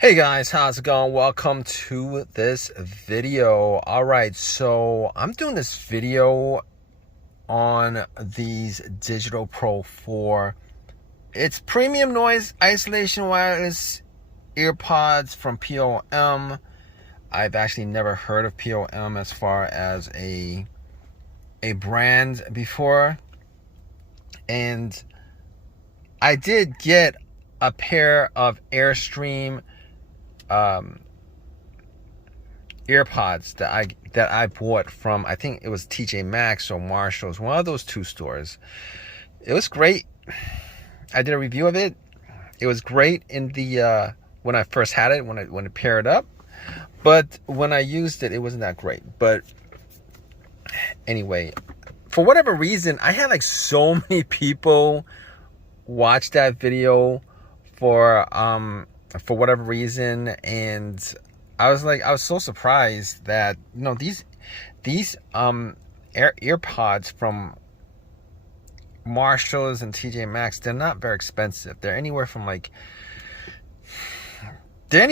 Hey guys, how's it going? Welcome to this video. All right, so I'm doing this video on these Digital Pro 4. It's premium noise isolation wireless earpods from POM. I've actually never heard of POM as far as a brand before. And I did get a pair of Airstream earpods that I bought from, I think it was TJ Maxx or Marshall's, one of those two stores. It was great. I did a review of it. It was great in the when I first had it, when it paired up, but when I used it, it wasn't that great. But anyway, for whatever reason, I had like so many people watch that video for whatever reason, and I was so surprised that these earpods from Marshalls and TJ Maxx, they're not very expensive. They're anywhere from like I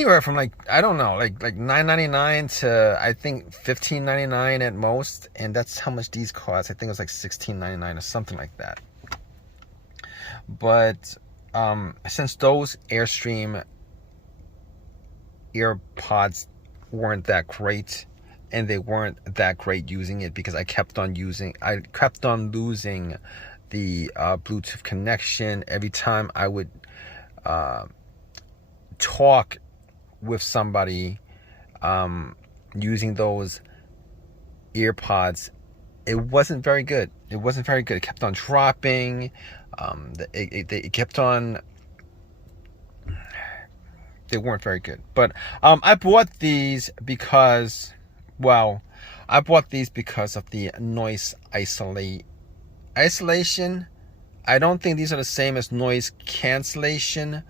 don't know, like $9.99 to I think $15.99 at most, and that's how much these cost. I think it was like $16.99 or something like that. But since those Airstream earpods weren't that great, and they weren't that great using it because I kept on losing the Bluetooth connection every time I would talk with somebody using those earpods. It wasn't very good. It kept on dropping. It kept on. They weren't very good. But I bought these because, of the noise isolation. I don't think these are the same as noise cancellation,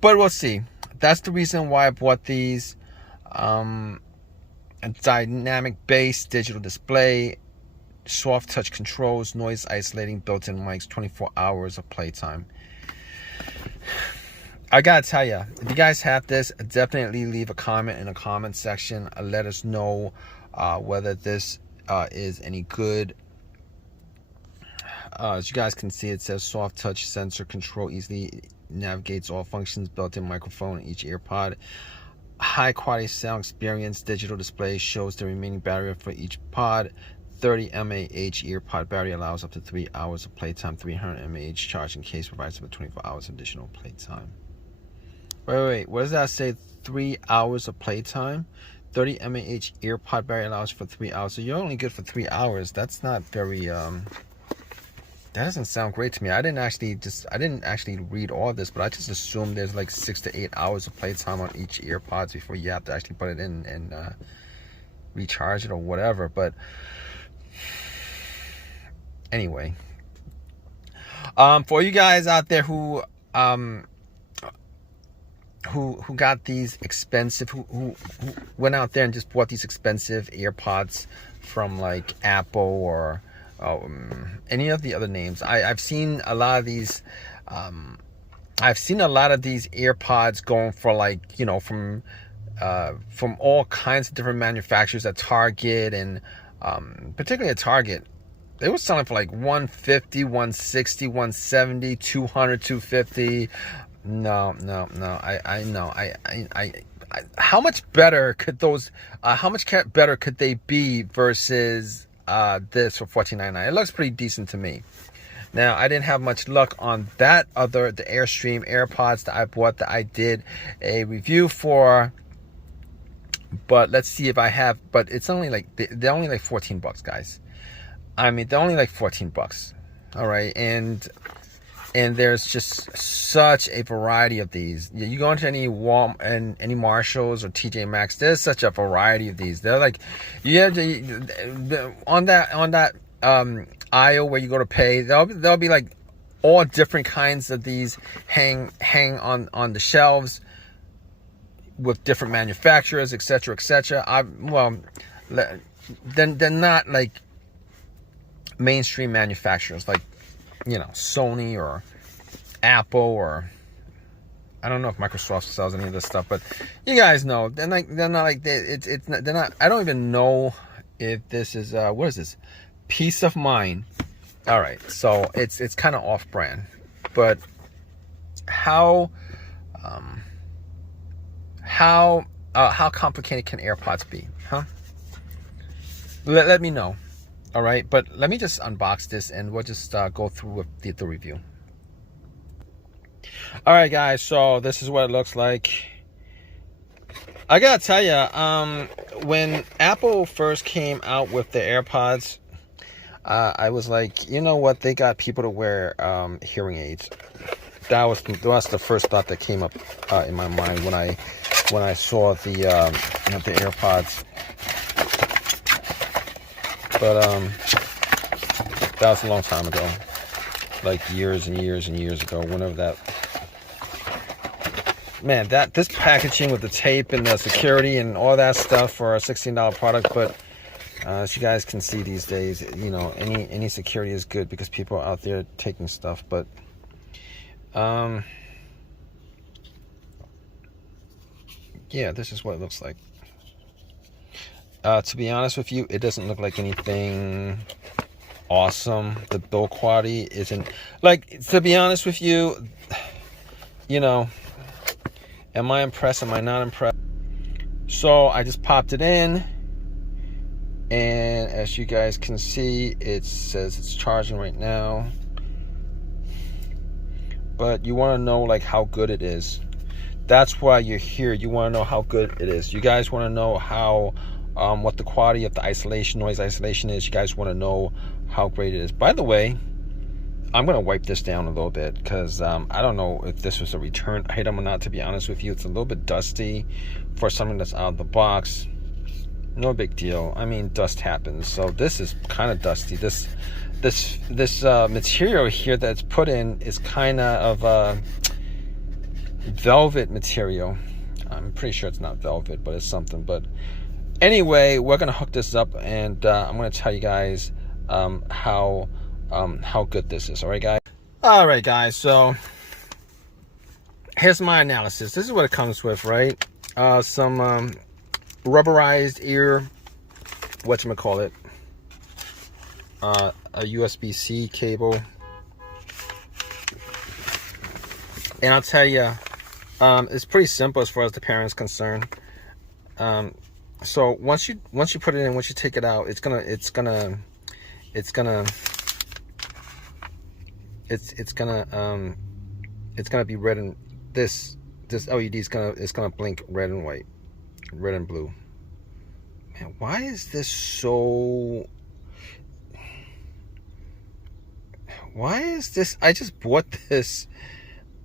but we'll see. That's the reason why I bought these. A dynamic bass, digital display, soft touch controls, noise isolating, built-in mics, 24 hours of playtime. I gotta tell you, if you guys have this, definitely leave a comment in the comment section. Let us know whether this is any good. As you guys can see, it says soft touch sensor control, easily navigates all functions, built-in microphone in each earpod. High quality sound experience, digital display shows the remaining battery for each pod. 30 mAh earpod battery allows up to 3 hours of playtime. 300 mAh charging case provides up to 24 hours of additional playtime. Wait, what does that say? 3 hours of playtime? 30 mAh earpod battery allows for 3 hours. So you're only good for 3 hours. That's not very that doesn't sound great to me. I didn't actually read all this, but I just assumed there's like 6 to 8 hours of playtime on each earpods before you have to actually put it in and recharge it or whatever. But anyway, for you guys out there who got these expensive, who went out there and just bought these expensive earpods from like Apple or any of the other names. I've seen a lot of these earpods going for like, from all kinds of different manufacturers at Target, and particularly at Target. They were selling for like $150, $160, $170, $200, $250. No. I know. How much better could those? How much better could they be versus this for $14.99? It looks pretty decent to me. Now, I didn't have much luck on the Airstream AirPods that I bought, that I did a review for. But let's see if I have. But it's only like they're only like $14, guys. I mean, they're only like $14. All right, and there's just such a variety of these. You go into any Walmart and any Marshalls or TJ Maxx, there's such a variety of these. They're like, you have to, on that aisle where you go to pay, there'll be like all different kinds of these hang on the shelves with different manufacturers, etc. They're not like mainstream manufacturers like Sony or Apple or I don't know if Microsoft sells any of this stuff, but you guys know they're not like they're not. I don't even know if this is what is this? Peace of Mind. All right, so it's kind of off-brand, but how complicated can AirPods be, huh? Let me know. All right, but let me just unbox this and we'll just go through with the review. All right, guys, so this is what it looks like. I gotta tell you, when Apple first came out with the AirPods, I was like, you know what? They got people to wear hearing aids. That was the first thought that came up in my mind when I saw the AirPods. But that was a long time ago, like years and years and years ago. Whenever that, man, this packaging with the tape and the security and all that stuff for a $16 product. But as you guys can see these days, you know, any security is good because people are out there taking stuff. But yeah, this is what it looks like. To be honest with you, it doesn't look like anything awesome. The build quality isn't, like, to be honest with you, you know, am I impressed? Am I not impressed? So I just popped it in, and as you guys can see, it says it's charging right now. But you want to know, like, how good it is. That's why you're here. You want to know how good it is. You guys want to know how what the quality of the noise isolation is. You guys want to know how great it is. By the way, I'm going to wipe this down a little bit because I don't know if this was a return item or not, to be honest with you. It's a little bit dusty for something that's out of the box. No big deal. I mean, dust happens. So this is kind of dusty. This material here that's put in is kind of velvet material. I'm pretty sure it's not velvet, but it's something. But anyway, we're gonna hook this up, and I'm gonna tell you guys how good this is. All right, guys. So here's my analysis. This is what it comes with, right? Some rubberized ear, whatchamacallit, a USB-C cable, and I'll tell you, it's pretty simple as far as the parent's concerned. So once you put it in, once you take it out, it's gonna be red, and this LED is gonna blink red and white, red and blue. Man, why is this so? Why is this? I just bought this.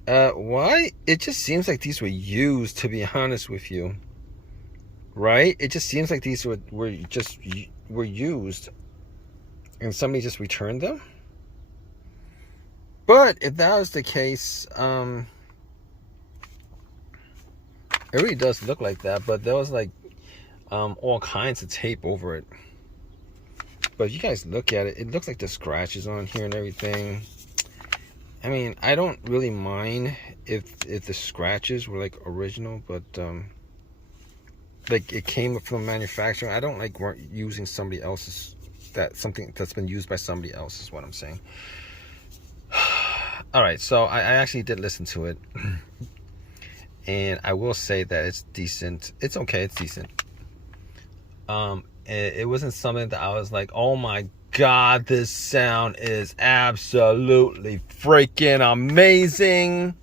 Why? It just seems like these were used, to be honest with you. Right? It just seems like these were used, and somebody just returned them. But if that was the case, it really does look like that. But there was like all kinds of tape over it. But if you guys look at it, it looks like the scratches on here and everything. I mean, I don't really mind if the scratches were like original, but like it came from a manufacturer. I don't like using somebody else's, something that's been used by somebody else is what I'm saying. All right, so I actually did listen to it, and I will say that it's decent. It's okay. It's decent. It wasn't something that I was like, oh my God, this sound is absolutely freaking amazing.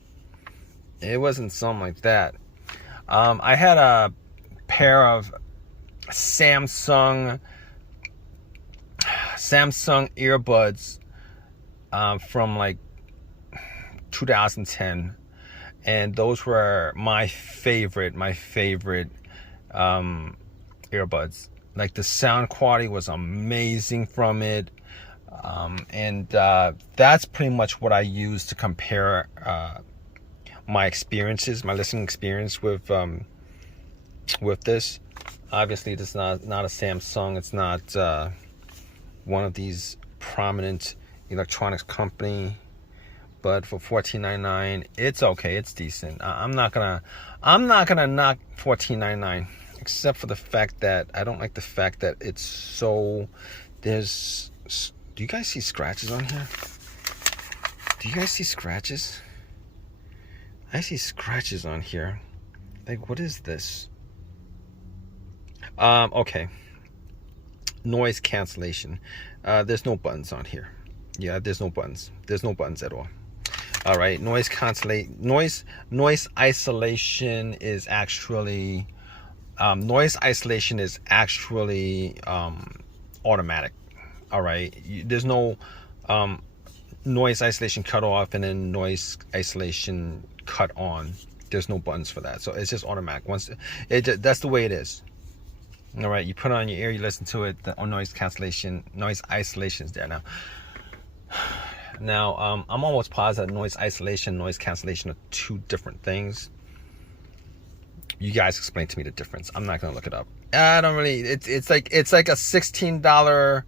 It wasn't something like that. I had a pair of Samsung earbuds from like 2010, and those were my favorite earbuds. Like, the sound quality was amazing from it, and that's pretty much what I use to compare my listening experience with this. Obviously, it's not a Samsung. It's not one of these prominent electronics company, but for $14.99, it's okay. It's decent. I'm not gonna knock $14.99, except for the fact that I don't like the fact that it's so. There's. Do you guys see scratches on here? Do you guys see scratches? I see scratches on here. Like, what is this? Okay. Noise cancellation. There's no buttons on here. Yeah, there's no buttons. There's no buttons at all. All right. Noise isolation is actually automatic. All right. There's no noise isolation cut off and then noise isolation cut on. There's no buttons for that, so it's just automatic. That's the way it is. All right, you put it on your ear, you listen to it. The noise isolation is there now. Now, I'm almost positive noise isolation, noise cancellation are two different things. You guys explain to me the difference. I'm not gonna look it up. I don't really. It's like a $16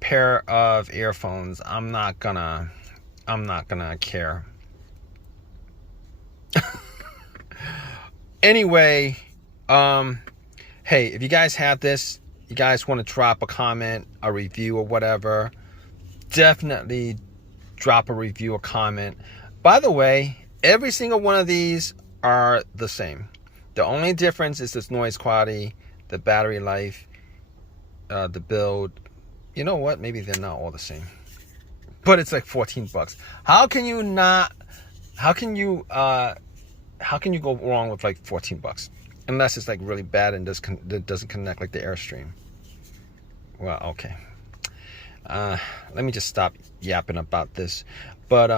pair of earphones. I'm not gonna care. Anyway, hey, if you guys have this, you guys want to drop a comment, a review, or whatever, definitely drop a review or comment. By the way, every single one of these are the same. The only difference is this noise quality, the battery life, the build. You know what? Maybe they're not all the same. But it's like $14. How can you go wrong with like $14? Unless it's like really bad and it doesn't connect like the Airstream. Well, okay. Let me just stop yapping about this. But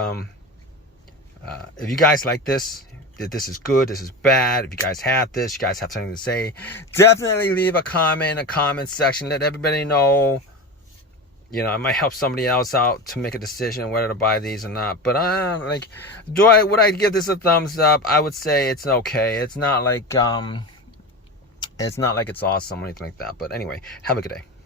if you guys like this, if this is good, this is bad, if you guys have this, you guys have something to say, definitely leave a comment in the comment section. Let everybody know. You know, it might help somebody else out to make a decision whether to buy these or not. But would I give this a thumbs up? I would say it's okay. It's not like it's awesome or anything like that. But anyway, have a good day.